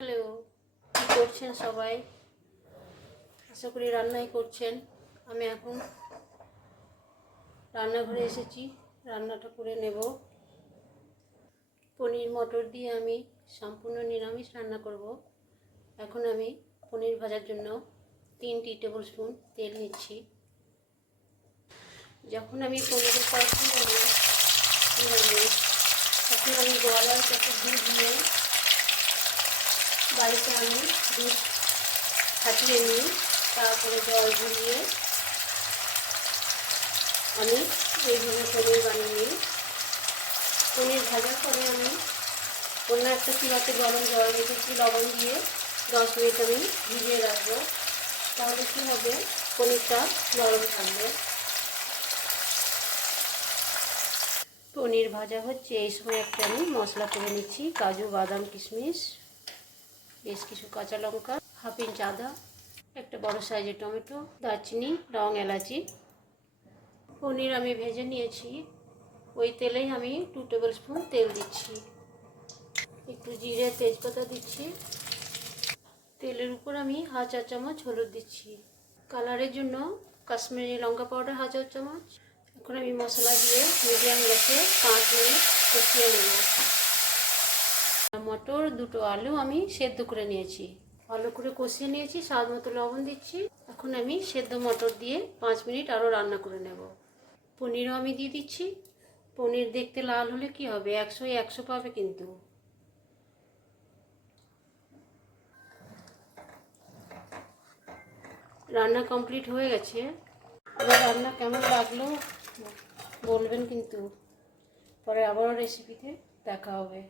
Hello, কী করছেন সবাই? আশা করি রান্নাই করছেন। আমি এখন রান্নাঘরে এসেছি, রান্নাটা করে নেব। পনির মটর দিয়ে আমি সম্পূর্ণ নিরামিষ রান্না করব। এখন আমি পনির ভাজার জন্য 3 টেবিল স্পুন তেল নিচ্ছি। যখন আমি পনিরের তরকারি বানাই নিরামিষ, তখন আমি গোয়ালার কাছে দুধ নিয়ে বাড়িতে আমি দুধ ফাটিয়ে নিই, তারপরে জল ঝরিয়ে আমি এইভাবে পনির বানিয়ে নিই। পনির ভাজার পরে আমি অন্য একটা চুলাতে গরম জল রেখেছি, লবণ দিয়ে 10 মিনিট আমি ভিজিয়ে রাখবো। তাহলে কী হবে, পনিরটা নরম থাকবে। পনির ভাজা হচ্ছে, এই সময় একটা আমি মশলা করে নিচ্ছি। কাজু, বাদাম, কিশমিশ, বেশ কিছু কাঁচা লঙ্কা, হাফ ইঞ্চ আদা, একটা বড় সাইজের টমেটো, দারচিনি, লং, এলাচি। পনির আমি ভেজে নিয়েছি, ওই তেলেই আমি 2 টেবিল স্পুন তেল দিচ্ছি। একটু জিরে, তেজপাতা দিচ্ছি। তেলের উপর আমি 1/2 চা চামচ হলুদ দিচ্ছি। কালারের জন্য কাশ্মীরি লঙ্কা পাউডার 1/2 চা চামচ। এখন আমি মশলা দিয়ে মিডিয়াম গ্যাসে 5 মিনিট কষিয়ে নেব। মটর, 2টো আলু আমি সেদ্ধ করে নিয়েছি, ভালো করে কষিয়ে নিয়েছি। স্বাদ মতো লবণ দিচ্ছি। এখন আমি সেদ্ধ মটর দিয়ে 5 মিনিট আরও রান্না করে নেব। পনিরও আমি দিয়ে দিচ্ছি। পনির দেখতে লাল হলে কি হবে, 100-এ 100 পাবে কিন্তু। রান্না কমপ্লিট হয়ে গেছে। আমার রান্না কেমন লাগলো বলবেন কিন্তু। পরে আবারও রেসিপিতে দেখা হবে।